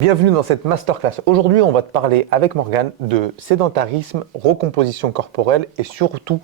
Bienvenue dans cette masterclass. Aujourd'hui, on va te parler avec Morgane de sédentarisme, recomposition corporelle et surtout,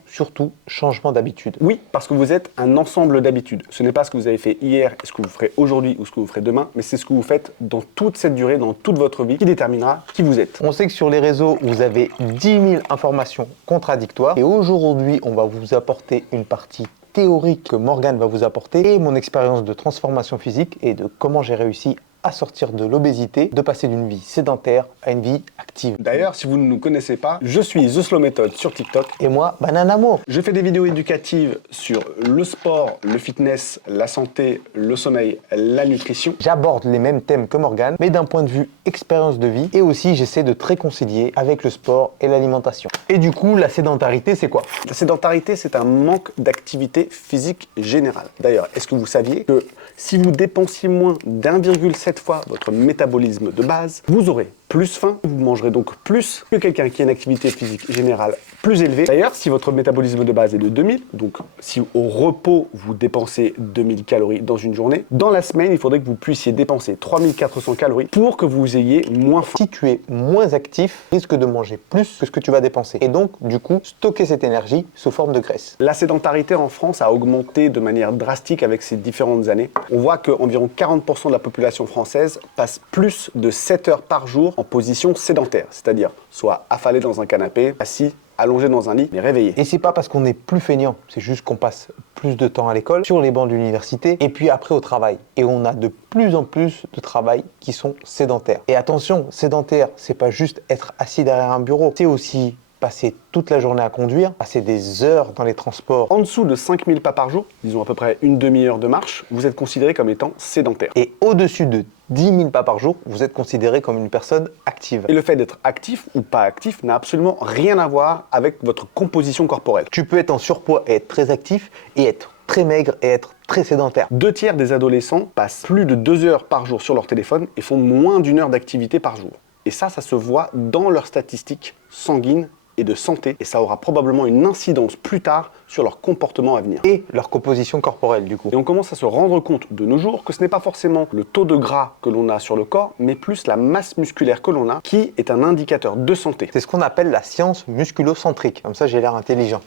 changement d'habitude. Oui, parce que vous êtes un ensemble d'habitudes. Ce n'est pas ce que vous avez fait hier et ce que vous ferez aujourd'hui ou ce que vous ferez demain, mais c'est ce que vous faites dans toute cette durée, dans toute votre vie, qui déterminera qui vous êtes. On sait que sur les réseaux, vous avez 10 000 informations contradictoires et aujourd'hui, on va vous apporter une partie théorique que Morgane va vous apporter et mon expérience de transformation physique et de comment j'ai réussi à sortir de l'obésité, de passer d'une vie sédentaire à une vie active. D'ailleurs, si vous ne nous connaissez pas, je suis The Slow Method sur TikTok. Et moi, Bananamo. Je fais des vidéos éducatives sur le sport, le fitness, la santé, le sommeil, la nutrition. J'aborde les mêmes thèmes que Morgane, mais d'un point de vue expérience de vie. Et aussi, j'essaie de te réconcilier avec le sport et l'alimentation. Et du coup, la sédentarité, c'est quoi? La sédentarité, c'est un manque d'activité physique générale. D'ailleurs, est-ce que vous saviez que si vous dépensiez moins d'1,7 fois votre métabolisme de base, vous aurez plus faim, vous mangerez donc plus que quelqu'un qui a une activité physique générale plus élevée. D'ailleurs, si votre métabolisme de base est de 2000, donc si au repos vous dépensez 2000 calories dans une journée, dans la semaine, il faudrait que vous puissiez dépenser 3400 calories pour que vous ayez moins faim. Si tu es moins actif, tu risques de manger plus que ce que tu vas dépenser. Et donc, du coup, stocker cette énergie sous forme de graisse. La sédentarité en France a augmenté de manière drastique avec ces différentes années. On voit qu'environ 40% de la population française passe plus de 7 heures par jour en position sédentaire, c'est-à-dire soit affalé dans un canapé, assis, allongé dans un lit, mais réveillé. Et c'est pas parce qu'on est plus feignant, c'est juste qu'on passe plus de temps à l'école, sur les bancs de l'université, et puis après au travail. Et on a de plus en plus de travail qui sont sédentaires. Et attention, sédentaire, c'est pas juste être assis derrière un bureau, c'est aussi passer toute la journée à conduire, passer des heures dans les transports. En dessous de 5000 pas par jour, disons à peu près une demi-heure de marche, vous êtes considéré comme étant sédentaire. Et au-dessus de 10 000 pas par jour, vous êtes considéré comme une personne active. Et le fait d'être actif ou pas actif n'a absolument rien à voir avec votre composition corporelle. Tu peux être en surpoids et être très actif, et être très maigre et être très sédentaire. 2/3 des adolescents passent plus de 2 heures par jour sur leur téléphone et font moins d'1 heure d'activité par jour. Et ça se voit dans leurs statistiques sanguines et de santé, et ça aura probablement une incidence plus tard sur leur comportement à venir. Et leur composition corporelle, du coup. Et on commence à se rendre compte de nos jours que ce n'est pas forcément le taux de gras que l'on a sur le corps, mais plus la masse musculaire que l'on a, qui est un indicateur de santé. C'est ce qu'on appelle la science musculocentrique. Comme ça, j'ai l'air intelligent.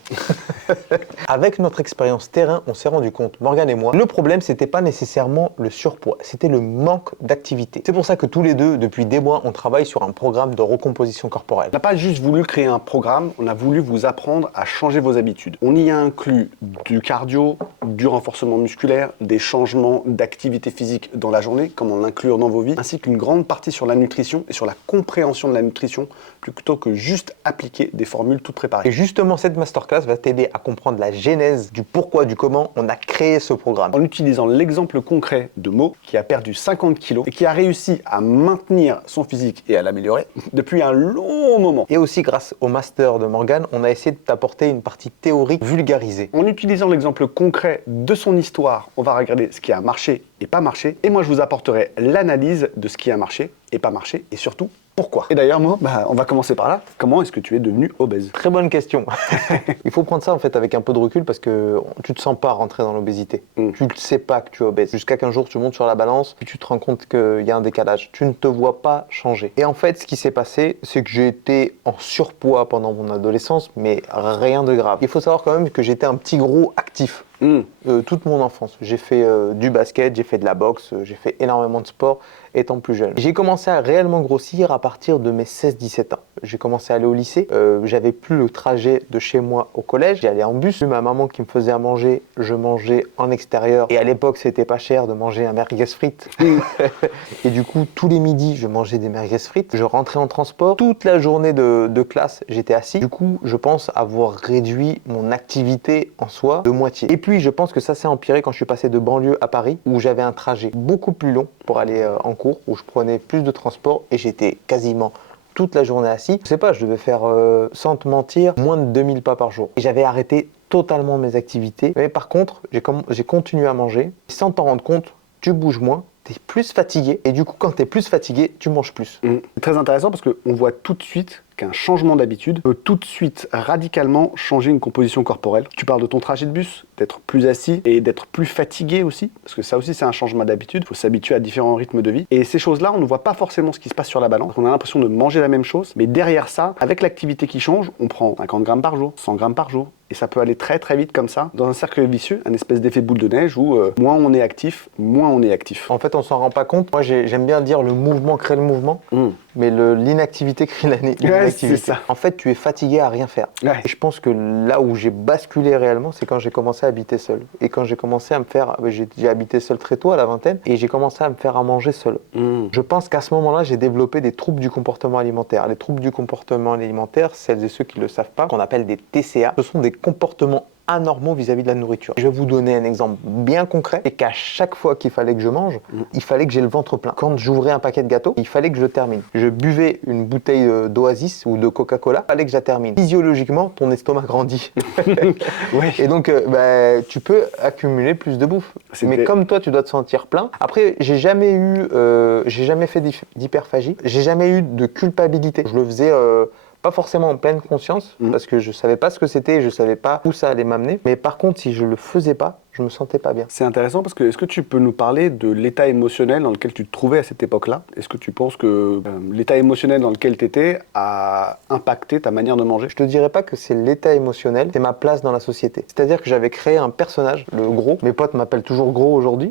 Avec notre expérience terrain, on s'est rendu compte, Morgane et moi, le problème, c'était pas nécessairement le surpoids, c'était le manque d'activité. C'est pour ça que tous les deux, depuis des mois, on travaille sur un programme de recomposition corporelle. On n'a pas juste voulu créer un programme, on a voulu vous apprendre à changer vos habitudes. On y a inclus du cardio, du renforcement musculaire, des changements d'activité physique dans la journée, comment l'inclure dans vos vies, ainsi qu'une grande partie sur la nutrition et sur la compréhension de la nutrition, plutôt que juste appliquer des formules toutes préparées. Et justement, cette masterclass va t'aider à comprendre la genèse du pourquoi, du comment on a créé ce programme. En utilisant l'exemple concret de Mo, qui a perdu 50 kilos et qui a réussi à maintenir son physique et à l'améliorer depuis un long moment. Et aussi grâce au master de Morgane, on a essayé de t'apporter une partie théorique vulgarisée. En utilisant l'exemple concret de son histoire, on va regarder ce qui a marché et pas marché. Et moi, je vous apporterai l'analyse de ce qui a marché et pas marché, et surtout, pourquoi. Et d'ailleurs, moi, on va commencer par là. Comment est-ce que tu es devenu obèse? Très bonne question. Il faut prendre ça en fait avec un peu de recul parce que tu te sens pas rentrer dans l'obésité. Tu ne sais pas que tu es obèse. Jusqu'à qu'un jour tu montes sur la balance et tu te rends compte qu'il y a un décalage. Tu ne te vois pas changer. Et en fait, ce qui s'est passé, c'est que j'ai été en surpoids pendant mon adolescence, mais rien de grave. Il faut savoir quand même que j'étais un petit gros actif. Toute mon enfance. J'ai fait du basket, j'ai fait de la boxe, j'ai fait énormément de sport étant plus jeune. J'ai commencé à réellement grossir à partir de mes 16-17 ans. J'ai commencé à aller au lycée, j'avais plus le trajet de chez moi au collège, j'allais en bus. Ma maman qui me faisait à manger, je mangeais en extérieur. Et à l'époque, c'était pas cher de manger un merguez frites. Et du coup, tous les midis, je mangeais des merguez frites. Je rentrais en transport. Toute la journée de classe, j'étais assis. Du coup, je pense avoir réduit mon activité en soi de moitié. Et puis, je pense que ça s'est empiré quand je suis passé de banlieue à Paris, où j'avais un trajet beaucoup plus long pour aller en cours, où je prenais plus de transport et j'étais quasiment toute la journée assis. Je sais pas, je devais faire, sans te mentir, moins de 2000 pas par jour. Et j'avais arrêté totalement mes activités. Mais par contre, j'ai continué à manger. Sans t'en rendre compte, tu bouges moins, tu es plus fatigué. Et du coup, quand tu es plus fatigué, tu manges plus. C'est très intéressant parce qu'on voit tout de suite qu'un changement d'habitude peut tout de suite radicalement changer une composition corporelle. Tu parles de ton trajet de bus, d'être plus assis et d'être plus fatigué aussi, parce que ça aussi c'est un changement d'habitude, il faut s'habituer à différents rythmes de vie. Et ces choses-là, on ne voit pas forcément ce qui se passe sur la balance. On a l'impression de manger la même chose, mais derrière ça, avec l'activité qui change, on prend 50 grammes par jour, 100 grammes par jour. Et ça peut aller très très vite comme ça, dans un cercle vicieux, un espèce d'effet boule de neige où moins on est actif, moins on est actif. En fait, on s'en rend pas compte. Moi, j'aime bien dire le mouvement crée le mouvement, mais l'inactivité crée l'inactivité. Ouais, c'est ça. En fait, tu es fatigué à rien faire. Ouais. Et je pense que là où j'ai basculé réellement, c'est quand j'ai commencé à habiter seul. Et quand j'ai commencé à me faire... J'ai habité seul très tôt, à la vingtaine, et j'ai commencé à me faire à manger seul. Je pense qu'à ce moment-là, j'ai développé des troubles du comportement alimentaire. Les troubles du comportement alimentaire, celles et ceux qui ne le savent pas, qu'on appelle des TCA, ce sont des comportements anormaux vis-à-vis de la nourriture. Je vais vous donner un exemple bien concret, c'est qu'à chaque fois qu'il fallait que je mange, il fallait que j'ai le ventre plein. Quand j'ouvrais un paquet de gâteaux, il fallait que je le termine. Je buvais une bouteille d'Oasis ou de Coca-Cola, il fallait que je la termine. Physiologiquement, ton estomac grandit. Ouais. Et donc, tu peux accumuler plus de bouffe. Mais comme toi, tu dois te sentir plein. Après, j'ai jamais fait d'hyperphagie, j'ai jamais eu de culpabilité. Je le faisais... pas forcément en pleine conscience, parce que je savais pas ce que c'était, je savais pas où ça allait m'amener. Mais par contre, si je le faisais pas, je me sentais pas bien. C'est intéressant parce que est-ce que tu peux nous parler de l'état émotionnel dans lequel tu te trouvais à cette époque-là? Est-ce que tu penses que l'état émotionnel dans lequel tu étais a impacté ta manière de manger? Je te dirais pas que c'est l'état émotionnel, c'est ma place dans la société. C'est-à-dire que j'avais créé un personnage, le gros. Mes potes m'appellent toujours gros aujourd'hui.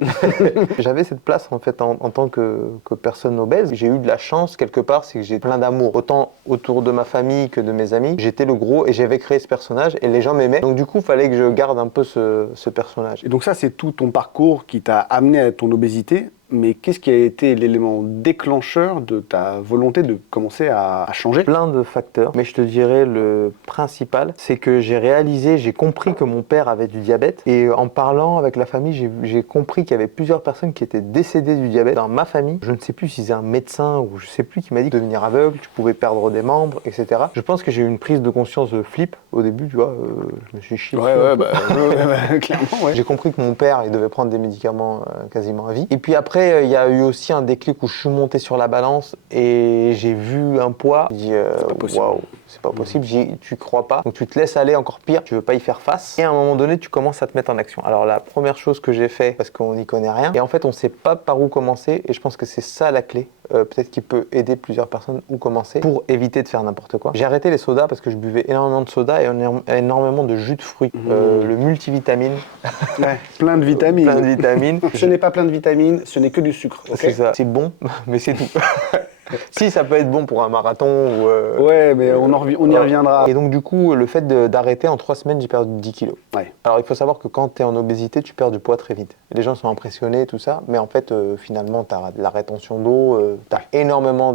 J'avais cette place en fait en tant que personne obèse. J'ai eu de la chance quelque part, c'est que j'ai plein d'amour, autant autour de ma famille que de mes amis. J'étais le gros et j'avais créé ce personnage et les gens m'aimaient. Donc du coup, il fallait que je garde un peu ce personnage. Et donc ça, c'est tout ton parcours qui t'a amené à ton obésité. Mais qu'est-ce qui a été l'élément déclencheur de ta volonté de commencer à changer? Plein de facteurs, mais je te dirais le principal, c'est que j'ai compris que mon père avait du diabète. Et en parlant avec la famille, j'ai compris qu'il y avait plusieurs personnes qui étaient décédées du diabète dans ma famille. Je ne sais plus si c'est un médecin ou je sais plus qui m'a dit que devenir aveugle, tu pouvais perdre des membres, etc. Je pense que j'ai eu une prise de conscience de flip au début, tu vois, je me suis chié. Clairement, ouais. J'ai compris que mon père, il devait prendre des médicaments quasiment à vie. Et puis après, il y a eu aussi un déclic où je suis monté sur la balance et j'ai vu un poids. J'ai dit, waouh, c'est pas possible. Tu crois pas. Donc tu te laisses aller encore pire. Tu veux pas y faire face. Et à un moment donné, tu commences à te mettre en action. Alors la première chose que j'ai fait, parce qu'on n'y connaît rien, et en fait on sait pas par où commencer. Et je pense que c'est ça la clé. Peut-être qu'il peut aider plusieurs personnes où commencer pour éviter de faire n'importe quoi. J'ai arrêté les sodas parce que je buvais énormément de soda et énormément de jus de fruits. Le multivitamine. Ouais, plein de vitamines. Plein de vitamines. Ce n'est pas plein de vitamines, ce n'est que du sucre. Okay. C'est ça. C'est bon, mais c'est tout. Si, ça peut être bon pour un marathon ou... Ouais, mais on y reviendra. Et donc du coup, le fait d'arrêter, en 3 semaines, j'ai perdu 10 kilos. Ouais. Alors il faut savoir que quand tu es en obésité, tu perds du poids très vite. Les gens sont impressionnés et tout ça, mais en fait, finalement, tu as de la rétention d'eau, tu as énormément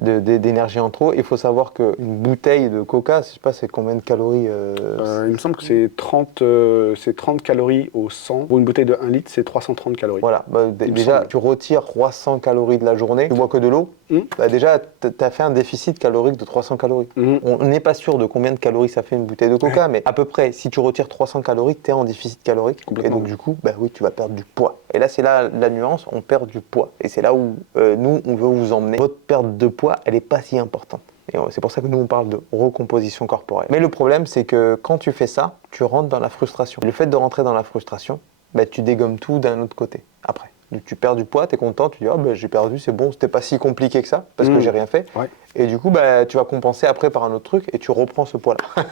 d'énergie en trop. Il faut savoir qu'une bouteille de coca, je sais pas, c'est combien de calories il me semble que c'est 30 calories au 100. Pour une bouteille de 1 litre, c'est 330 calories. Voilà, déjà, tu retires 300 calories de la journée, tu bois que de l'eau. Déjà, tu as fait un déficit calorique de 300 calories. On n'est pas sûr de combien de calories ça fait une bouteille de coca, mais à peu près, si tu retires 300 calories, tu es en déficit calorique. Et donc, du coup, oui, tu vas perdre du poids. Et là, c'est là la nuance, on perd du poids. Et c'est là où nous, on veut vous emmener. Votre perte de poids, elle n'est pas si importante. Et c'est pour ça que nous, on parle de recomposition corporelle. Mais le problème, c'est que quand tu fais ça, tu rentres dans la frustration. Et le fait de rentrer dans la frustration, tu dégommes tout d'un autre côté, après. Tu perds du poids, tu es content, tu dis j'ai perdu, c'est bon, c'était pas si compliqué que ça, parce que j'ai rien fait. Ouais. Et du coup, tu vas compenser après par un autre truc et tu reprends ce poids-là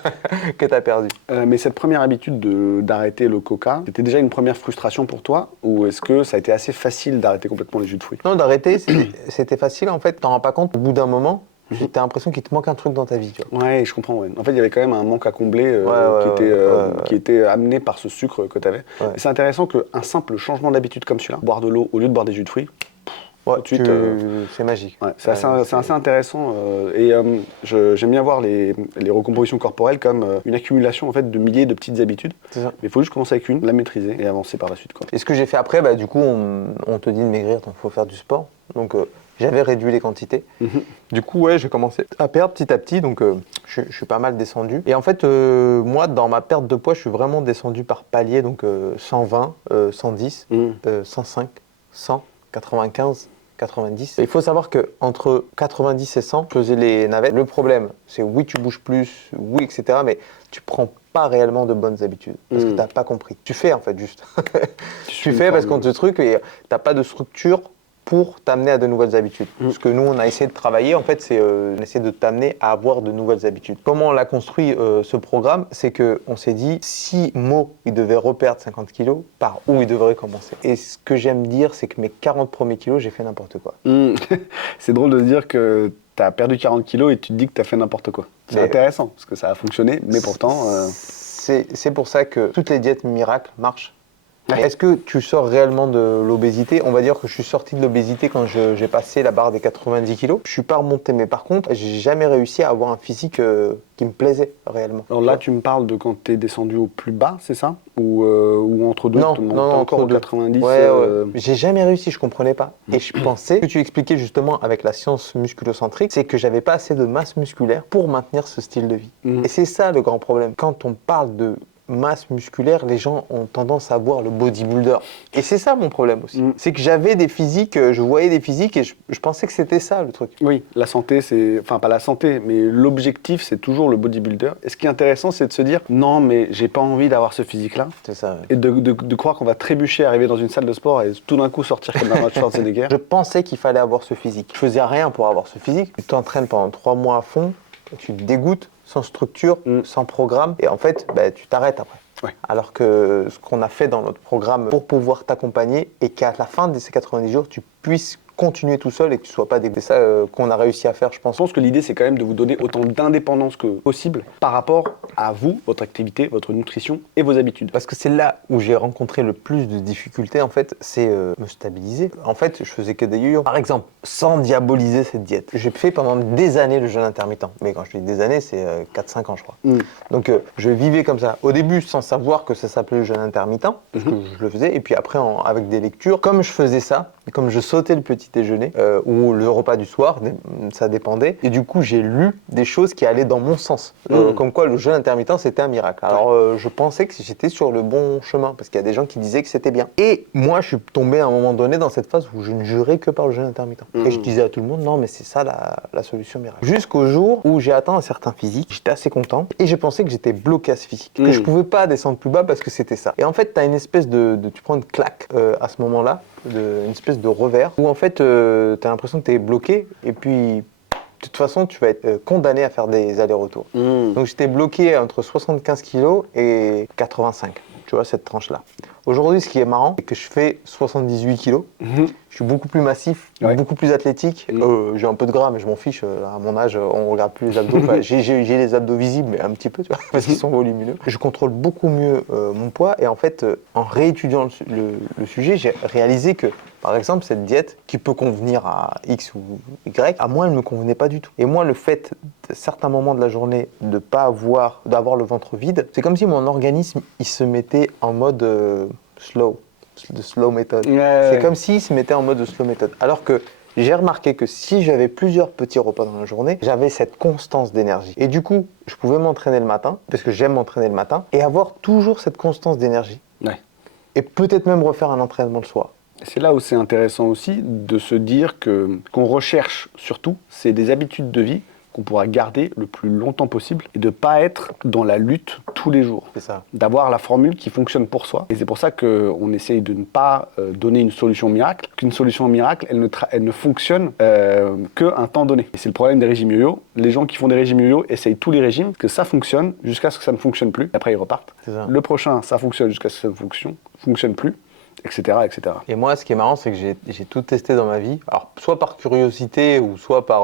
que tu as perdu. Mais cette première habitude d'arrêter le coca, c'était déjà une première frustration pour toi? Ou est-ce que ça a été assez facile d'arrêter complètement les jus de fruits? Non, d'arrêter, c'était facile. En fait, tu t'en rends pas compte. Au bout d'un moment, tu as l'impression qu'il te manque un truc dans ta vie. Tu vois. Ouais, je comprends. Ouais. En fait, il y avait quand même un manque à combler qui était amené par ce sucre que tu avais. Ouais. Et c'est intéressant qu'un simple changement d'habitude comme celui-là, boire de l'eau au lieu de boire des jus de fruits, c'est magique. Ouais, c'est assez intéressant. Et j'aime bien voir les recompositions corporelles comme une accumulation en fait, de milliers de petites habitudes. Mais il faut juste commencer avec une, la maîtriser et avancer par la suite. Quoi. Et ce que j'ai fait après, du coup, on te dit de maigrir, donc il faut faire du sport. Donc j'avais réduit les quantités. Du coup, j'ai commencé à perdre petit à petit, donc je suis pas mal descendu. Et en fait, moi, dans ma perte de poids, je suis vraiment descendu par palier, donc 120, 110, 105, 100, 95, 90. Il faut savoir qu'entre 90 et 100, je faisais les navettes. Le problème, c'est oui, tu bouges plus, oui, etc. Mais tu prends pas réellement de bonnes habitudes parce que tu n'as pas compris. Tu fais en fait juste. Tu fais parce qu'on te truc et tu n'as pas de structure pour t'amener à de nouvelles habitudes. Ce que nous, on a essayé de travailler, en fait, c'est essayer de t'amener à avoir de nouvelles habitudes. Comment on l'a construit, ce programme? C'est qu'on s'est dit, si Mo, il devait reperdre 50 kilos, par où il devrait commencer? Et ce que j'aime dire, c'est que mes 40 premiers kilos, j'ai fait n'importe quoi. C'est drôle de dire que tu as perdu 40 kilos et tu te dis que tu as fait n'importe quoi. C'est intéressant, parce que ça a fonctionné, mais pourtant... C'est pour ça que toutes les diètes miracles marchent. Est-ce que tu sors réellement de l'obésité? On va dire que je suis sorti de l'obésité quand j'ai passé la barre des 90 kilos. Je suis pas remonté, mais par contre, j'ai jamais réussi à avoir un physique qui me plaisait réellement. Alors là, tu me parles de quand tu es descendu au plus bas, c'est ça? Ou entre deux? Non, encore entre au 90. Ouais. J'ai jamais réussi, je comprenais pas. Et je pensais, ce que tu expliquais justement avec la science musculocentrique, c'est que j'avais pas assez de masse musculaire pour maintenir ce style de vie. Et c'est ça le grand problème. Quand on parle de masse musculaire, les gens ont tendance à voir le bodybuilder. Et c'est ça mon problème aussi. C'est que j'avais des physiques, je voyais des physiques et je pensais que c'était ça le truc. Oui, la santé, c'est... Enfin, pas la santé, mais l'objectif, c'est toujours le bodybuilder. Et ce qui est intéressant, c'est de se dire, non, mais j'ai pas envie d'avoir ce physique-là. C'est ça. Et de croire qu'on va trébucher, arriver dans une salle de sport et tout d'un coup sortir comme Arnold Schwarzenegger. Je pensais qu'il fallait avoir ce physique. Je faisais rien pour avoir ce physique. Tu t'entraînes pendant 3 mois à fond, tu te dégoûtes, sans structure, sans programme, et en fait, tu t'arrêtes après. Ouais. Alors que ce qu'on a fait dans notre programme pour pouvoir t'accompagner et qu'à la fin de ces 90 jours, tu puisses continuer tout seul et que tu ne sois pas dégoûté. C'est ça qu'on a réussi à faire, je pense. Je pense que l'idée, c'est quand même de vous donner autant d'indépendance que possible par rapport à vous, votre activité, votre nutrition et vos habitudes. Parce que c'est là où j'ai rencontré le plus de difficultés, en fait, c'est me stabiliser. En fait, je faisais que des yo-yo. Par exemple, sans diaboliser cette diète. J'ai fait pendant des années le jeûne intermittent. Mais quand je dis des années, c'est 4-5 ans, je crois. Donc, je vivais comme ça. Au début, sans savoir que ça s'appelait le jeûne intermittent, parce que je le faisais. Et puis après, avec des lectures, comme je faisais ça, comme je sautais le petit déjeuner ou le repas du soir, ça dépendait. Et du coup, j'ai lu des choses qui allaient dans mon sens. Comme quoi, le jeûne intermittent, c'était un miracle. Alors, je pensais que j'étais sur le bon chemin, parce qu'il y a des gens qui disaient que c'était bien. Et moi, je suis tombé à un moment donné dans cette phase où je ne jurais que par le jeûne intermittent. Et je disais à tout le monde, non, mais c'est ça la solution miracle. Jusqu'au jour où j'ai atteint un certain physique, j'étais assez content, et je pensais que j'étais bloqué à ce physique, que je pouvais pas descendre plus bas parce que c'était ça. Et en fait, tu as une espèce tu prends une claque à ce moment-là, une espèce de revers, où en fait, tu as l'impression que tu es bloqué, et puis de toute façon, tu vas être condamné à faire des allers-retours. Donc j'étais bloqué entre 75 kg et 85, tu vois, cette tranche-là. Aujourd'hui, ce qui est marrant, c'est que je fais 78 kg. Je suis beaucoup plus massif, beaucoup plus athlétique. J'ai un peu de gras, mais je m'en fiche. À mon âge, on ne regarde plus les abdos. Enfin, j'ai les abdos visibles, mais un petit peu, tu vois, parce qu'ils sont volumineux. Je contrôle beaucoup mieux mon poids. Et en fait, en réétudiant le sujet, j'ai réalisé que, par exemple, cette diète qui peut convenir à X ou Y, à moi, elle ne me convenait pas du tout. Et moi, le fait, à certains moments de la journée, d'avoir le ventre vide, c'est comme si mon organisme, il se mettait en mode slow méthode. C'est comme s'il se mettait en mode slow méthode. Alors que j'ai remarqué que si j'avais plusieurs petits repas dans la journée, j'avais cette constance d'énergie. Et du coup, je pouvais m'entraîner le matin, parce que j'aime m'entraîner le matin, et avoir toujours cette constance d'énergie. Et peut-être même refaire un entraînement le soir. C'est là où c'est intéressant aussi de se dire qu'on recherche surtout, c'est des habitudes de vie qu'on pourra garder le plus longtemps possible et de ne pas être dans la lutte tous les jours. C'est ça. D'avoir la formule qui fonctionne pour soi. Et c'est pour ça qu'on essaye de ne pas donner une solution miracle, qu'une solution miracle, elle ne fonctionne qu'un temps donné. Et c'est le problème des régimes yo-yo. Les gens qui font des régimes yo-yo essayent tous les régimes, que ça fonctionne jusqu'à ce que ça ne fonctionne plus. Après, ils repartent. Le prochain, ça fonctionne jusqu'à ce que ça ne fonctionne plus. Etc., etc. Et moi, ce qui est marrant, c'est que j'ai tout testé dans ma vie. Alors, soit par curiosité ou soit par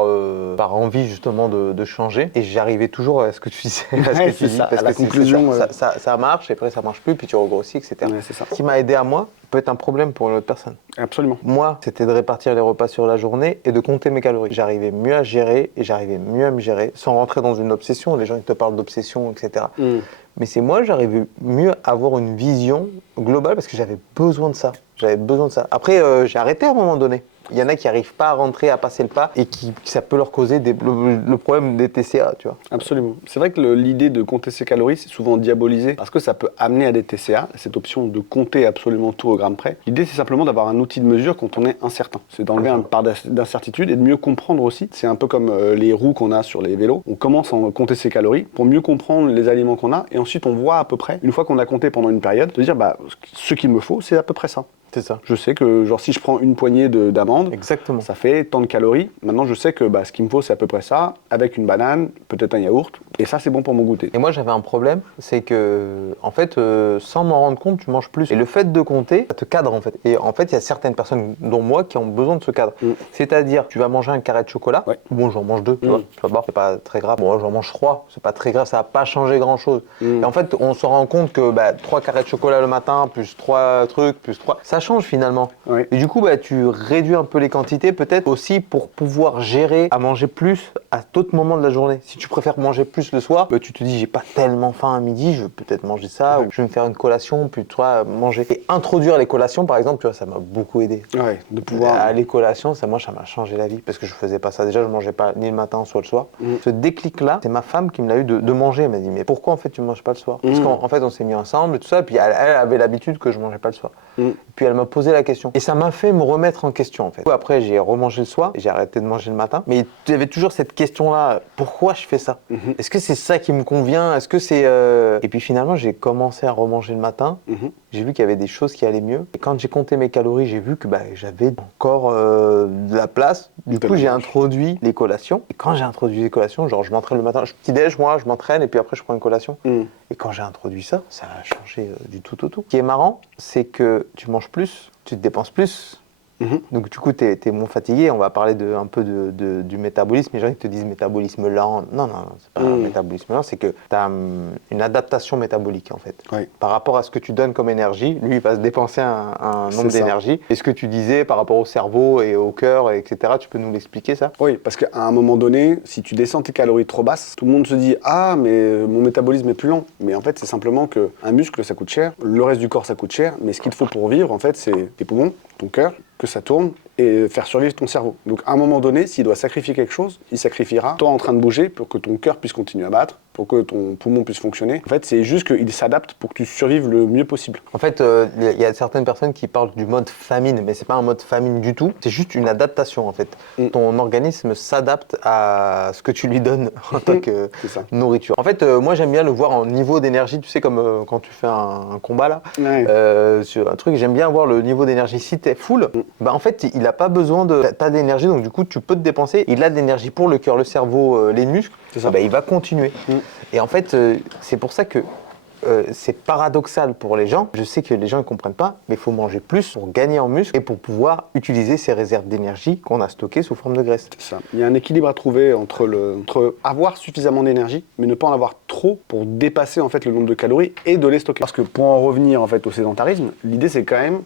envie justement de changer. Et j'arrivais toujours à ce que tu disais. C'est ça, à la conclusion. Ça marche, et après ça marche plus, puis tu regrossis, etc. C'est ça. Ce qui m'a aidé à moi peut être un problème pour une autre personne. Absolument. Moi, c'était de répartir les repas sur la journée et de compter mes calories. J'arrivais mieux à gérer et j'arrivais mieux à me gérer sans rentrer dans une obsession. Les gens ils te parlent d'obsession, etc. Mais c'est moi, j'arrivais mieux à avoir une vision globale parce que j'avais besoin de ça. Après, j'ai arrêté à un moment donné. Il y en a qui n'arrivent pas à rentrer, à passer le pas et qui ça peut leur causer le problème des TCA, tu vois. Absolument. C'est vrai que l'idée de compter ses calories, c'est souvent diabolisé parce que ça peut amener à des TCA, cette option de compter absolument tout au gramme près. L'idée, c'est simplement d'avoir un outil de mesure quand on est incertain. C'est d'enlever une part d'incertitude et de mieux comprendre aussi. C'est un peu comme les roues qu'on a sur les vélos. On commence à compter ses calories pour mieux comprendre les aliments qu'on a et ensuite on voit à peu près, une fois qu'on a compté pendant une période, de dire ce qu'il me faut, c'est à peu près ça. C'est ça. Je sais que genre si je prends une poignée d'amandes, Exactement. ça fait tant de calories. Maintenant, je sais que ce qu'il me faut, c'est à peu près ça, avec une banane, peut-être un yaourt, et ça, c'est bon pour mon goûter. Et moi, j'avais un problème, c'est que, en fait, sans m'en rendre compte, tu manges plus. Et le fait de compter, ça te cadre, en fait. Et en fait, il y a certaines personnes, dont moi, qui ont besoin de ce cadre. C'est-à-dire, tu vas manger un carré de chocolat. Ouais. Bon, j'en mange 2, tu vois. Bon, c'est pas très grave. Bon, j'en mange 3, c'est pas très grave, ça va pas changer grand-chose. Et en fait, on se rend compte que 3 carrés de chocolat le matin, plus 3 trucs, plus 3, ça change finalement. Oui. Et du coup, tu réduis un peu les quantités, peut-être aussi pour pouvoir gérer à manger plus à d'autres moments de la journée. Si tu préfères manger plus le soir, tu te dis j'ai pas tellement faim à midi, je vais peut-être manger ça, ou je vais me faire une collation, puis toi manger. Et introduire les collations, par exemple, tu vois, ça m'a beaucoup aidé. Ouais, de pouvoir. Les collations, ça m'a changé la vie parce que je faisais pas ça. Déjà, je mangeais pas ni le matin, soit le soir. Ce déclic-là, c'est ma femme qui me l'a eu de manger. Elle m'a dit mais pourquoi en fait tu manges pas le soir? Parce qu'en fait, on s'est mis ensemble et tout ça, et puis elle avait l'habitude que je mangeais pas le soir. Puis elle m'a posé la question. Et ça m'a fait me remettre en question en fait. Après, j'ai remangé le soir et j'ai arrêté de manger le matin. Mais il y avait toujours cette question-là, pourquoi je fais ça? Est-ce que c'est ça qui me convient? Est-ce que c'est... Et puis finalement, j'ai commencé à remanger le matin. J'ai vu qu'il y avait des choses qui allaient mieux. Et quand j'ai compté mes calories, j'ai vu que j'avais encore de la place. Du coup, j'ai introduit les collations. Et quand j'ai introduit les collations, genre je m'entraîne le matin, petit-déj, moi, je m'entraîne et puis après je prends une collation. Et quand j'ai introduit ça, ça a changé du tout au tout. Ce qui est marrant, c'est que tu manges plus, tu te dépenses plus. Donc du coup, tu es moins fatigué. On va parler un peu du métabolisme. Les gens qui te disent métabolisme lent. Non, c'est pas un métabolisme lent, c'est que tu as une adaptation métabolique en fait. Oui. Par rapport à ce que tu donnes comme énergie, lui, il va se dépenser un nombre d'énergie. Et ce que tu disais par rapport au cerveau et au cœur, etc., tu peux nous l'expliquer ça? Oui, parce qu'à un moment donné, si tu descends tes calories trop basses, tout le monde se dit « Ah, mais mon métabolisme est plus lent ». Mais en fait, c'est simplement qu'un muscle, ça coûte cher. Le reste du corps, ça coûte cher. Mais ce qu'il te faut pour vivre, en fait, c'est tes poumons, ton cœur, que ça tourne et faire survivre ton cerveau. Donc à un moment donné, s'il doit sacrifier quelque chose, il sacrifiera toi en train de bouger pour que ton cœur puisse continuer à battre, pour que ton poumon puisse fonctionner. En fait, c'est juste qu'il s'adapte pour que tu survives le mieux possible. En fait, il y a certaines personnes qui parlent du mode famine, mais c'est pas un mode famine du tout. C'est juste une adaptation en fait. Ton organisme s'adapte à ce que tu lui donnes en tant que nourriture. En fait, moi j'aime bien le voir en niveau d'énergie. Tu sais comme quand tu fais un combat là, sur un truc, j'aime bien voir le niveau d'énergie. Si t'es full, en fait, il n'a pas besoin de... T'as de l'énergie, donc du coup, tu peux te dépenser. Il a de l'énergie pour le cœur, le cerveau, les muscles. Il va continuer. Et en fait, c'est pour ça que c'est paradoxal pour les gens. Je sais que les gens ne comprennent pas, mais il faut manger plus pour gagner en muscle et pour pouvoir utiliser ces réserves d'énergie qu'on a stockées sous forme de graisse. C'est ça. Il y a un équilibre à trouver entre avoir suffisamment d'énergie, mais ne pas en avoir trop pour dépasser en fait le nombre de calories et de les stocker. Parce que pour en revenir en fait au sédentarisme, l'idée c'est quand même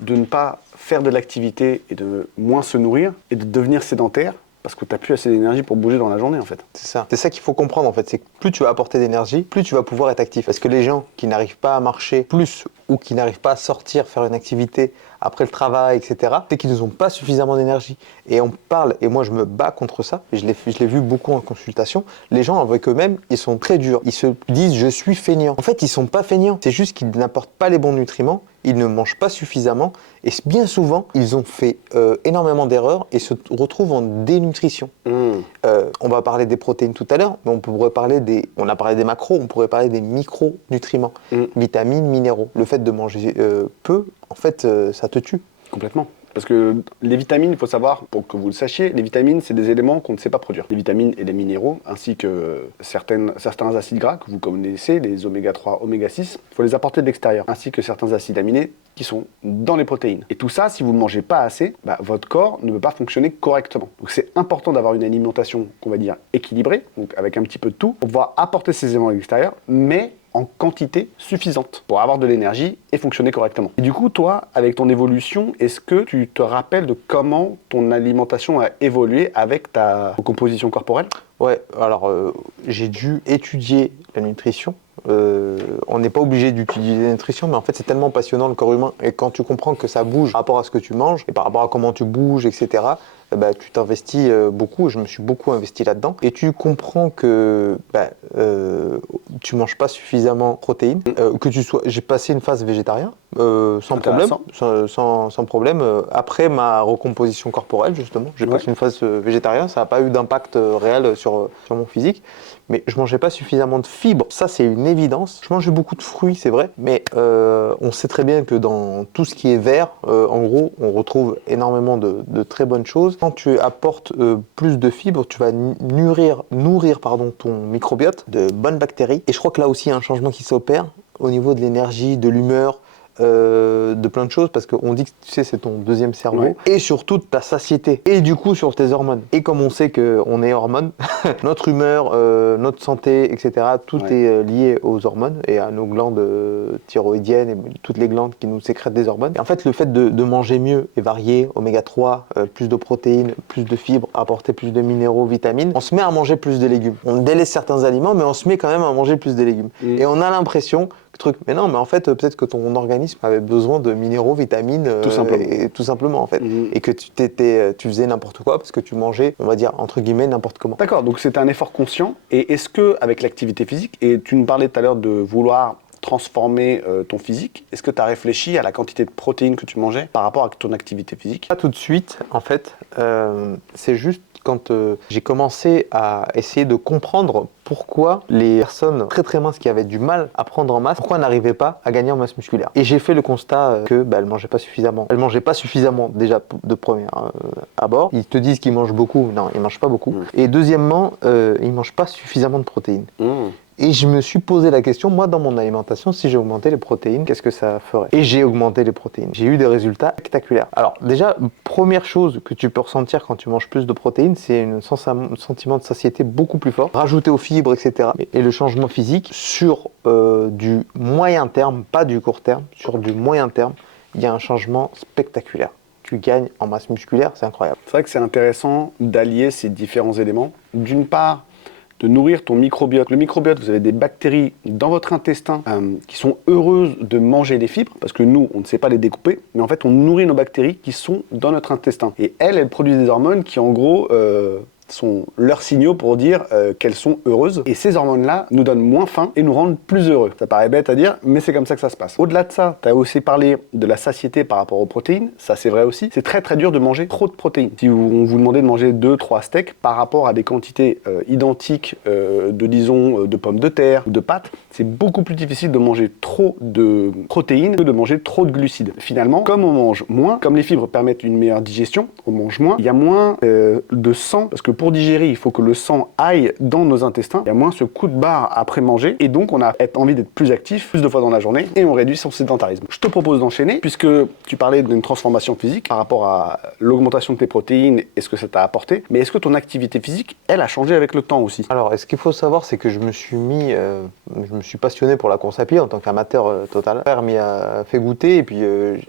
de ne pas faire de l'activité et de moins se nourrir et de devenir sédentaire parce que tu n'as plus assez d'énergie pour bouger dans la journée en fait. C'est ça qu'il faut comprendre en fait, c'est que plus tu vas apporter d'énergie, plus tu vas pouvoir être actif. Parce que les gens qui n'arrivent pas à marcher plus ou qui n'arrivent pas à sortir, faire une activité après le travail, etc., c'est qu'ils n'ont pas suffisamment d'énergie. Et on parle, et moi je me bats contre ça, et je l'ai vu beaucoup en consultation, les gens avec eux-mêmes, ils sont très durs. Ils se disent « je suis feignant ». En fait, ils ne sont pas feignants, c'est juste qu'ils n'apportent pas les bons nutriments, ils ne mangent pas suffisamment, et bien souvent, ils ont fait énormément d'erreurs et se retrouvent en dénutrition. On va parler des protéines tout à l'heure, mais on a parlé des macros, on pourrait parler des micronutriments, vitamines, minéraux. Le fait de manger peu, en fait, ça te tue. Complètement. Parce que les vitamines, il faut savoir, pour que vous le sachiez, les vitamines, c'est des éléments qu'on ne sait pas produire. Les vitamines et les minéraux, ainsi que certains acides gras que vous connaissez, les oméga 3, oméga 6, il faut les apporter de l'extérieur, ainsi que certains acides aminés qui sont dans les protéines. Et tout ça, si vous ne mangez pas assez, votre corps ne peut pas fonctionner correctement. Donc c'est important d'avoir une alimentation, qu'on va dire, équilibrée, donc avec un petit peu de tout, pour pouvoir apporter ces éléments à l'extérieur, mais en quantité suffisante pour avoir de l'énergie et fonctionner correctement. Et du coup, toi, avec ton évolution, est-ce que tu te rappelles de comment ton alimentation a évolué avec ta composition corporelle? Ouais, alors j'ai dû étudier la nutrition. On n'est pas obligé d'étudier la nutrition, mais en fait c'est tellement passionnant le corps humain. Et quand tu comprends que ça bouge par rapport à ce que tu manges et par rapport à comment tu bouges, etc., tu t'investis beaucoup. Je me suis beaucoup investi là-dedans. Et tu comprends que tu manges pas suffisamment de protéines. J'ai passé une phase végétarien sans problème, sans problème. Après ma recomposition corporelle justement, j'ai passé une phase végétarien. Ça n'a pas eu d'impact réel sur mon physique. Mais je mangeais pas suffisamment de fibres, ça c'est une évidence. Je mangeais beaucoup de fruits, c'est vrai, mais on sait très bien que dans tout ce qui est vert, en gros, on retrouve énormément de très bonnes choses. Quand tu apportes plus de fibres, tu vas nourrir ton microbiote de bonnes bactéries. Et je crois que là aussi, il y a un changement qui s'opère au niveau de l'énergie, de l'humeur, de plein de choses, parce qu'on dit que tu sais, c'est ton deuxième cerveau, et surtout de ta satiété, et du coup sur tes hormones. Et comme on sait qu'on est hormones, notre humeur, notre santé, etc., tout est lié aux hormones et à nos glandes thyroïdiennes et toutes les glandes qui nous sécrètent des hormones. Et en fait, le fait de manger mieux et varié, oméga 3, plus de protéines, plus de fibres, apporter plus de minéraux, vitamines, on se met à manger plus de légumes. On délaisse certains aliments, mais on se met quand même à manger plus de légumes. Et on a l'impression mais non, mais en fait, peut-être que ton organisme avait besoin de minéraux, vitamines, tout simplement en fait, et que tu faisais n'importe quoi parce que tu mangeais, on va dire entre guillemets, n'importe comment. D'accord, donc c'est un effort conscient. Et est-ce que avec l'activité physique, et tu nous parlais tout à l'heure de vouloir transformer ton physique, est-ce que tu as réfléchi à la quantité de protéines que tu mangeais par rapport à ton activité physique? Pas tout de suite, en fait. C'est juste quand j'ai commencé à essayer de comprendre pourquoi les personnes très très minces qui avaient du mal à prendre en masse, pourquoi elles n'arrivaient pas à gagner en masse musculaire. Et j'ai fait le constat que elles mangeaient pas suffisamment. Elles mangeaient pas suffisamment déjà de premier abord. Ils te disent qu'ils mangent beaucoup, non, ils mangent pas beaucoup. Et deuxièmement, ils mangent pas suffisamment de protéines. Et je me suis posé la question, moi dans mon alimentation, si j'ai augmenté les protéines, qu'est-ce que ça ferait? Et j'ai augmenté les protéines. J'ai eu des résultats spectaculaires. Alors déjà, première chose que tu peux ressentir quand tu manges plus de protéines, c'est un sentiment de satiété beaucoup plus fort, rajouté aux fibres, etc. Et le changement physique sur du moyen terme, pas du court terme, sur du moyen terme, il y a un changement spectaculaire. Tu gagnes en masse musculaire, c'est incroyable. C'est vrai que c'est intéressant d'allier ces différents éléments. D'une part, de nourrir ton microbiote. Le microbiote, vous avez des bactéries dans votre intestin qui sont heureuses de manger les fibres, parce que nous, on ne sait pas les découper, mais en fait, on nourrit nos bactéries qui sont dans notre intestin. Et elles produisent des hormones qui, en gros, sont leurs signaux pour dire qu'elles sont heureuses. Et ces hormones-là nous donnent moins faim et nous rendent plus heureux. Ça paraît bête à dire, mais c'est comme ça que ça se passe. Au-delà de ça, tu as aussi parlé de la satiété par rapport aux protéines. Ça, c'est vrai aussi. C'est très très dur de manger trop de protéines. Si on vous demandait de manger 2-3 steaks par rapport à des quantités identiques de pommes de terre ou de pâtes, c'est beaucoup plus difficile de manger trop de protéines que de manger trop de glucides. Finalement, comme on mange moins, comme les fibres permettent une meilleure digestion, on mange moins, il y a moins de sang, parce que pour digérer, il faut que le sang aille dans nos intestins. Il y a moins ce coup de barre après manger. Et donc, on a envie d'être plus actif, plus de fois dans la journée. Et on réduit son sédentarisme. Je te propose d'enchaîner, puisque tu parlais d'une transformation physique par rapport à l'augmentation de tes protéines et ce que ça t'a apporté. Mais est-ce que ton activité physique, elle a changé avec le temps aussi? Alors, ce qu'il faut savoir, c'est que je me suis passionné pour la course à pied en tant qu'amateur total. Mon père m'y a fait goûter et puis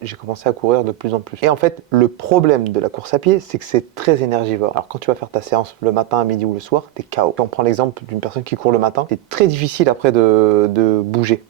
j'ai commencé à courir de plus en plus. Et en fait, le problème de la course à pied, c'est que c'est très énergivore. Alors, quand tu vas faire ta séance le matin, à midi ou le soir, t'es KO. On prend l'exemple d'une personne qui court le matin, c'est très difficile après de bouger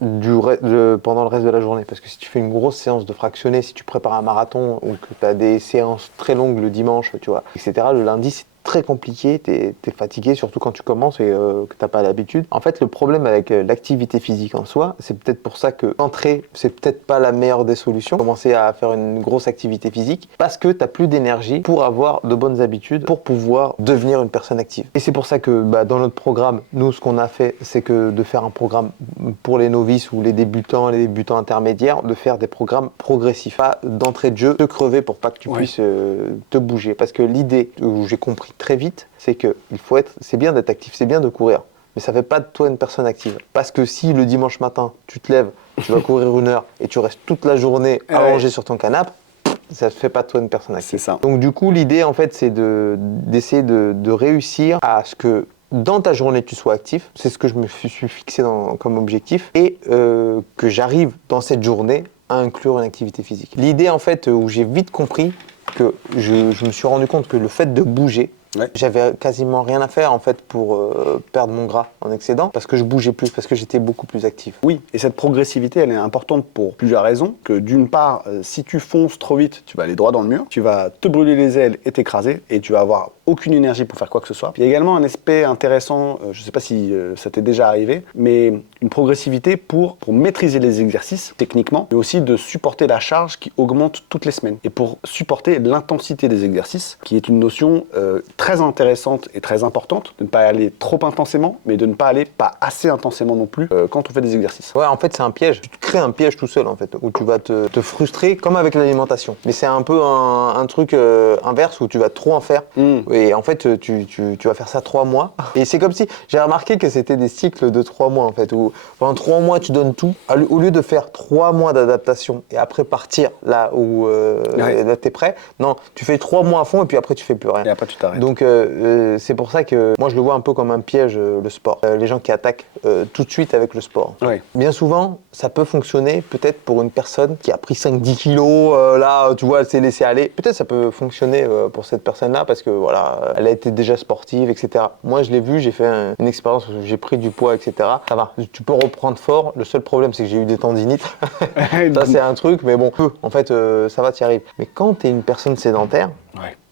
pendant le reste de la journée, parce que si tu fais une grosse séance de fractionné, si tu prépares un marathon ou que tu as des séances très longues le dimanche, tu vois, etc., le lundi, c'est très compliqué, t'es fatigué, surtout quand tu commences et que t'as pas l'habitude. En fait, le problème avec l'activité physique en soi, c'est peut-être pour ça que entrer, c'est peut-être pas la meilleure des solutions. Commencer à faire une grosse activité physique parce que t'as plus d'énergie pour avoir de bonnes habitudes, pour pouvoir devenir une personne active. Et c'est pour ça que dans notre programme, nous, ce qu'on a fait, c'est que de faire un programme pour les novices ou les débutants intermédiaires, de faire des programmes progressifs, pas d'entrée de jeu, te crever pour pas que tu puisses te bouger. Parce que l'idée où j'ai compris très vite, c'est que c'est bien d'être actif, c'est bien de courir, mais ça fait pas de toi une personne active. Parce que si le dimanche matin, tu te lèves, tu vas courir 1 heure et tu restes toute la journée allongé sur ton canapé, ça ne fait pas de toi une personne active. C'est ça. Donc du coup, l'idée en fait, c'est d'essayer de réussir à ce que dans ta journée, tu sois actif. C'est ce que je me suis fixé comme objectif. Et que j'arrive dans cette journée à inclure une activité physique. L'idée, en fait, où j'ai vite compris que je me suis rendu compte que le fait de bouger, j'avais quasiment rien à faire en fait pour perdre mon gras en excédent parce que je bougeais plus, parce que j'étais beaucoup plus actif. Oui, et cette progressivité, elle est importante pour plusieurs raisons. Que d'une part, si tu fonces trop vite, tu vas aller droit dans le mur, tu vas te brûler les ailes et t'écraser, et tu vas avoir aucune énergie pour faire quoi que ce soit. Puis il y a également un aspect intéressant, je ne sais pas si ça t'est déjà arrivé, mais une progressivité pour maîtriser les exercices techniquement, mais aussi de supporter la charge qui augmente toutes les semaines. Et pour supporter l'intensité des exercices, qui est une notion très intéressante et très importante, de ne pas aller trop intensément, mais de ne pas aller pas assez intensément non plus quand on fait des exercices. Ouais, en fait, c'est un piège. Tu te crées un piège tout seul, en fait, où tu vas te frustrer, comme avec l'alimentation. Mais c'est un peu un truc inverse où tu vas trop en faire. Et en fait, tu vas faire ça 3 mois. Et c'est comme si, j'ai remarqué que c'était des cycles de 3 mois, en fait, où pendant 3 mois, tu donnes tout. Au lieu de faire 3 mois d'adaptation et après partir là où là, t'es prêt, non, tu fais 3 mois à fond et puis après, tu fais plus rien. Et après, tu t'arrêtes. Donc, c'est pour ça que moi, je le vois un peu comme un piège, le sport. Les gens qui attaquent tout de suite avec le sport. Oui. Bien souvent, ça peut fonctionner peut-être pour une personne qui a pris 5-10 kilos, là, tu vois, elle s'est laissée aller. Peut-être ça peut fonctionner pour cette personne-là parce que, voilà, elle a été déjà sportive, etc. Moi, je l'ai vu, j'ai fait une expérience où j'ai pris du poids, etc. Ça va, tu peux reprendre fort. Le seul problème, c'est que j'ai eu des tendinites. Ça, c'est un truc, mais bon, en fait, ça va, t'y arrives. Mais quand tu es une personne sédentaire,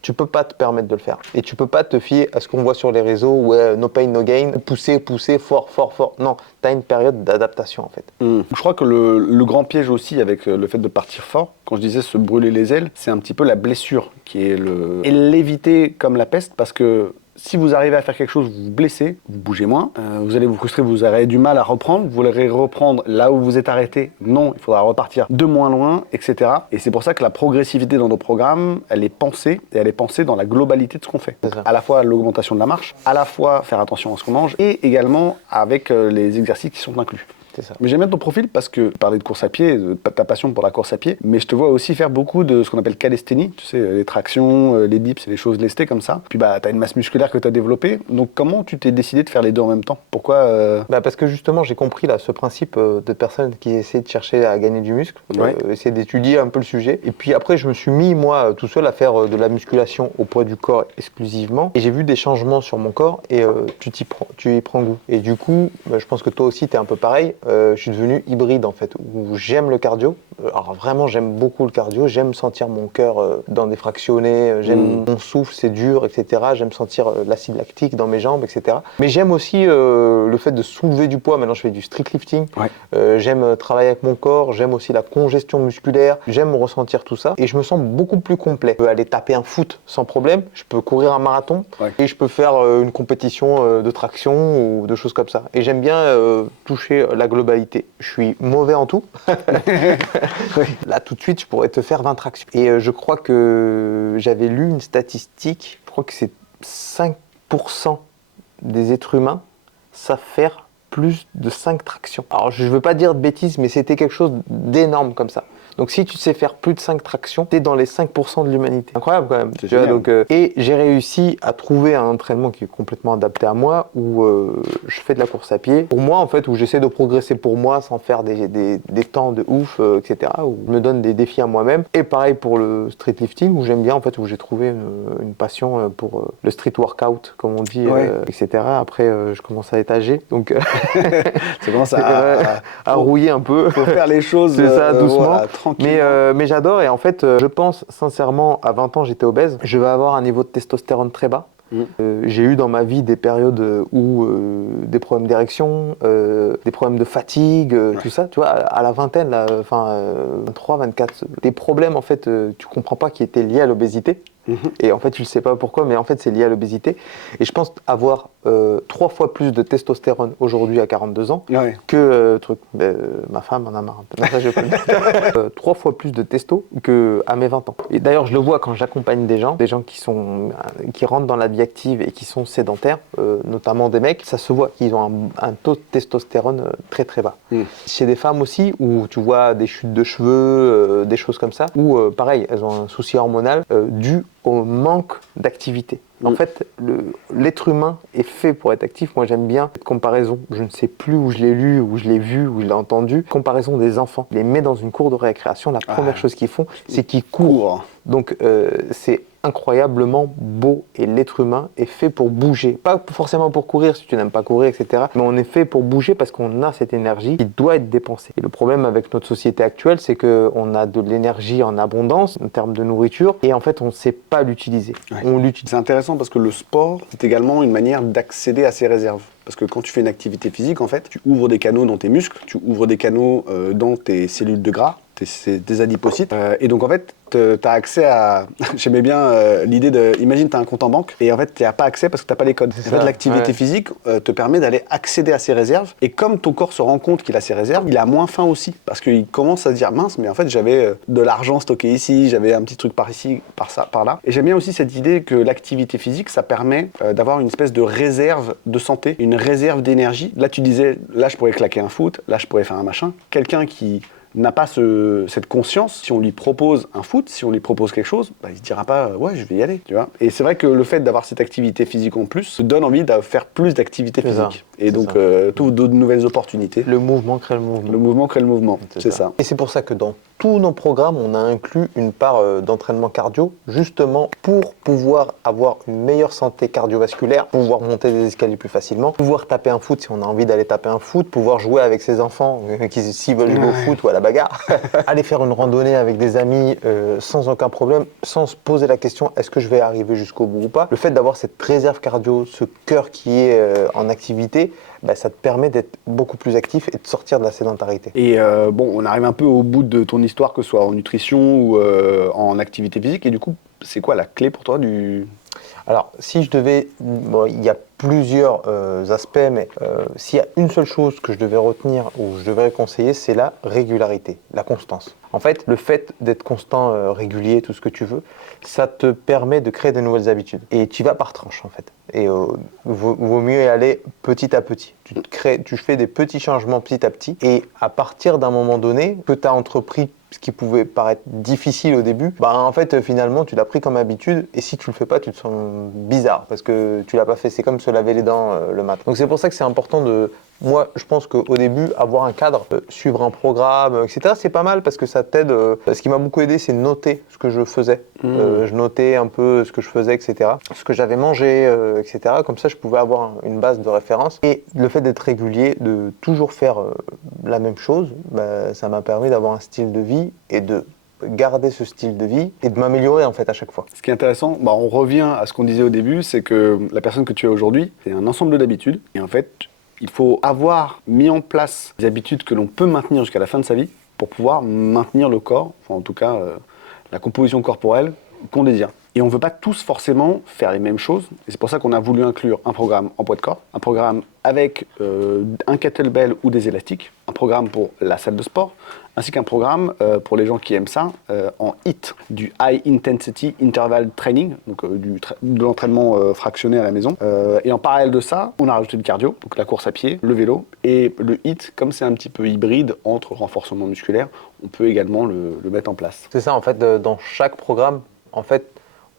tu peux pas te permettre de le faire. Et tu peux pas te fier à ce qu'on voit sur les réseaux, no pain, no gain, pousser, fort. Non, tu as une période d'adaptation en fait. Je crois que le grand piège aussi avec le fait de partir fort, quand je disais se brûler les ailes, c'est un petit peu la blessure qui est et l'éviter comme la peste parce que si vous arrivez à faire quelque chose, vous vous blessez, vous bougez moins, vous allez vous frustrer, vous aurez du mal à reprendre, vous voudrez reprendre là où vous êtes arrêté, non, il faudra repartir de moins loin, etc. Et c'est pour ça que la progressivité dans nos programmes, elle est pensée, et elle est pensée dans la globalité de ce qu'on fait. Donc, à la fois l'augmentation de la marche, à la fois faire attention à ce qu'on mange, et également avec les exercices qui sont inclus. C'est ça. Mais j'aime bien ton profil parce que tu parlais de course à pied, de ta passion pour la course à pied, mais je te vois aussi faire beaucoup de ce qu'on appelle calisthénie, tu sais, les tractions, les dips, les choses lestées comme ça. Puis bah, tu as une masse musculaire que tu as développée. Donc comment tu t'es décidé de faire les deux en même temps? Pourquoi Parce que justement, j'ai compris là, ce principe de personnes qui essaient de chercher à gagner du muscle, essayer d'étudier un peu le sujet. Et puis après, je me suis mis, moi, tout seul à faire de la musculation au poids du corps exclusivement. Et j'ai vu des changements sur mon corps et tu y prends goût. Et du coup, je pense que toi aussi, tu es un peu pareil. Je suis devenu hybride en fait, où j'aime le cardio. Alors vraiment, j'aime beaucoup le cardio. J'aime sentir mon cœur dans des fractionnés. J'aime mon souffle, c'est dur, etc. J'aime sentir l'acide lactique dans mes jambes, etc. Mais j'aime aussi le fait de soulever du poids. Maintenant, je fais du street lifting. J'aime travailler avec mon corps. J'aime aussi la congestion musculaire. J'aime ressentir tout ça. Et je me sens beaucoup plus complet. Je peux aller taper un foot sans problème. Je peux courir un marathon. Et je peux faire une compétition de traction ou de choses comme ça. Et j'aime bien toucher la globalité. Je suis mauvais en tout. Là, tout de suite, je pourrais te faire 20 tractions. Et je crois que j'avais lu une statistique, je crois que c'est 5% des êtres humains savent faire plus de 5 tractions. Alors, je ne veux pas dire de bêtises, mais c'était quelque chose d'énorme comme ça. Donc si tu sais faire plus de 5 tractions, tu es dans les 5% de l'humanité. Incroyable quand même. C'est génial. Donc, et j'ai réussi à trouver un entraînement qui est complètement adapté à moi, où je fais de la course à pied. Pour moi, en fait, où j'essaie de progresser pour moi sans faire des temps de ouf, etc. Où je me donne des défis à moi-même. Et pareil pour le street lifting, où j'aime bien, en fait, où j'ai trouvé une passion pour le street workout, comme on dit, etc. Après, je commence à étager. Donc, ça commence à rouiller un peu. Faut faire les choses c'est ça, doucement. Voilà, mais j'adore et en fait, je pense sincèrement, à 20 ans, j'étais obèse. Je vais avoir un niveau de testostérone très bas. J'ai eu dans ma vie des périodes où des problèmes d'érection, des problèmes de fatigue, tout ça, tu vois, à la vingtaine, là, 23, 24, des problèmes en fait, tu comprends pas qui étaient liés à l'obésité. Et en fait, tu ne sais pas pourquoi, mais en fait, c'est lié à l'obésité. Et je pense avoir 3 fois plus de testostérone aujourd'hui à 42 ans que ma femme en a marre un peu. Non, ça, je connais. 3 fois plus de testo qu'à mes 20 ans. Et d'ailleurs, je le vois quand j'accompagne des gens qui rentrent dans la vie active et qui sont sédentaires, notamment des mecs, ça se voit qu'ils ont un taux de testostérone très très bas. Chez des femmes aussi, où tu vois des chutes de cheveux, des choses comme ça, où pareil, elles ont un souci hormonal dû au manque d'activité. En fait, l'être humain est fait pour être actif. Moi, j'aime bien cette comparaison. Je ne sais plus où je l'ai lu, où je l'ai vu, où je l'ai entendu. Comparaison des enfants. Les met dans une cour de récréation. La première chose qu'ils font, c'est qu'ils courent. Donc, c'est incroyablement beau et l'être humain est fait pour bouger. Pas forcément pour courir si tu n'aimes pas courir, etc. Mais on est fait pour bouger parce qu'on a cette énergie qui doit être dépensée. Et le problème avec notre société actuelle, c'est qu'on a de l'énergie en abondance en termes de nourriture et en fait, on ne sait pas l'utiliser. Ouais. On l'utilise. C'est intéressant parce que le sport, c'est également une manière d'accéder à ses réserves. Parce que quand tu fais une activité physique, en fait, tu ouvres des canaux dans tes muscles, tu ouvres des canaux dans tes cellules de gras, tes adipocytes. Et donc, en fait, tu as accès à... J'aimais bien l'idée de... Imagine, tu as un compte en banque et en fait, tu n'as pas accès parce que tu n'as pas les codes. En fait, l'activité physique te permet d'aller accéder à ses réserves. Et comme ton corps se rend compte qu'il a ses réserves, il a moins faim aussi. Parce qu'il commence à se dire, mince, mais en fait, j'avais de l'argent stocké ici, j'avais un petit truc par ici, par ça, par là. Et j'aime bien aussi cette idée que l'activité physique, ça permet d'avoir une espèce de réserve de santé, une réserve d'énergie. Là, tu disais, là, je pourrais claquer un foot, là, je pourrais faire un machin. Quelqu'un qui n'a pas cette conscience, si on lui propose un foot, si on lui propose quelque chose, bah, il ne se dira pas « ouais, je vais y aller ». Tu vois. Et c'est vrai que le fait d'avoir cette activité physique en plus te donne envie de faire plus d'activité physique. Et donc, tout de nouvelles opportunités. Le mouvement crée le mouvement. Le mouvement crée le mouvement, c'est ça. Et c'est pour ça que dans tous nos programmes, on a inclus une part d'entraînement cardio, justement pour pouvoir avoir une meilleure santé cardiovasculaire, pouvoir monter des escaliers plus facilement, pouvoir taper un foot si on a envie d'aller taper un foot, pouvoir jouer avec ses enfants qui s'ils veulent jouer au foot ou à la bagarre, aller faire une randonnée avec des amis sans aucun problème, sans se poser la question est-ce que je vais arriver jusqu'au bout ou pas. Le fait d'avoir cette réserve cardio, ce cœur qui est en activité, bah, ça te permet d'être beaucoup plus actif et de sortir de la sédentarité. Et bon, on arrive un peu au bout de ton histoire, que ce soit en nutrition ou en activité physique. Et du coup, c'est quoi la clé pour toi du... Alors, si je devais... Bon, il y a plusieurs aspects, mais s'il y a une seule chose que je devais retenir ou je devrais conseiller, c'est la régularité, la constance. En fait, le fait d'être constant, régulier, tout ce que tu veux, ça te permet de créer de nouvelles habitudes. Et tu vas par tranche, en fait. Et vaut mieux y aller petit à petit. Tu fais des petits changements petit à petit. Et à partir d'un moment donné, que tu as entrepris ce qui pouvait paraître difficile au début, bah en fait finalement tu l'as pris comme habitude et si tu le fais pas tu te sens bizarre parce que tu l'as pas fait. C'est comme se laver les dents le matin. Donc c'est pour ça que c'est important de... Moi, je pense qu'au début, avoir un cadre, suivre un programme, etc., c'est pas mal parce que ça t'aide. Ce qui m'a beaucoup aidé, c'est de noter ce que je faisais. Je notais un peu ce que je faisais, etc., ce que j'avais mangé, etc. Comme ça, je pouvais avoir une base de référence. Et le fait d'être régulier, de toujours faire la même chose, bah, ça m'a permis d'avoir un style de vie et de garder ce style de vie et de m'améliorer en fait à chaque fois. Ce qui est intéressant, bah, on revient à ce qu'on disait au début, c'est que la personne que tu es aujourd'hui, c'est un ensemble d'habitudes. Et en fait, il faut avoir mis en place des habitudes que l'on peut maintenir jusqu'à la fin de sa vie pour pouvoir maintenir le corps, enfin en tout cas la composition corporelle qu'on désire. Et on ne veut pas tous forcément faire les mêmes choses. Et c'est pour ça qu'on a voulu inclure un programme en poids de corps, un programme avec un kettlebell ou des élastiques, un programme pour la salle de sport, ainsi qu'un programme pour les gens qui aiment ça, en HIIT, du High Intensity Interval Training, donc de l'entraînement fractionné à la maison. Et en parallèle de ça, on a rajouté le cardio, donc la course à pied, le vélo, et le HIIT, comme c'est un petit peu hybride entre renforcement musculaire, on peut également le mettre en place. C'est ça, en fait, dans chaque programme, en fait,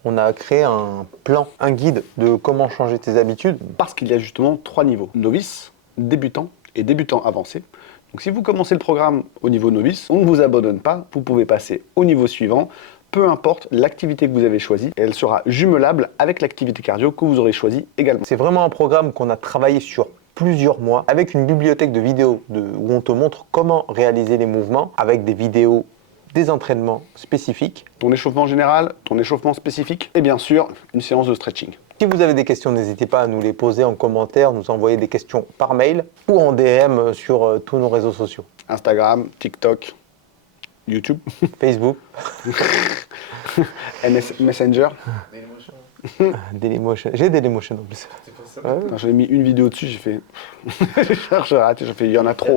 on a créé un plan, un guide de comment changer tes habitudes. Parce qu'il y a justement 3 niveaux, novice, débutant et débutant avancé. Donc si vous commencez le programme au niveau novice, on ne vous abandonne pas, vous pouvez passer au niveau suivant, peu importe l'activité que vous avez choisie, et elle sera jumelable avec l'activité cardio que vous aurez choisie également. C'est vraiment un programme qu'on a travaillé sur plusieurs mois, avec une bibliothèque de vidéos où on te montre comment réaliser les mouvements, avec des vidéos, des entraînements spécifiques. Ton échauffement général, ton échauffement spécifique, et bien sûr, une séance de stretching. Si vous avez des questions, n'hésitez pas à nous les poser en commentaire, nous envoyer des questions par mail ou en DM sur tous nos réseaux sociaux. Instagram, TikTok, YouTube, Facebook, Messenger. Dailymotion. J'ai Dailymotion en plus. Quand j'ai mis une vidéo dessus, j'ai fait... j'ai raté, j'ai fait, il y en a trop.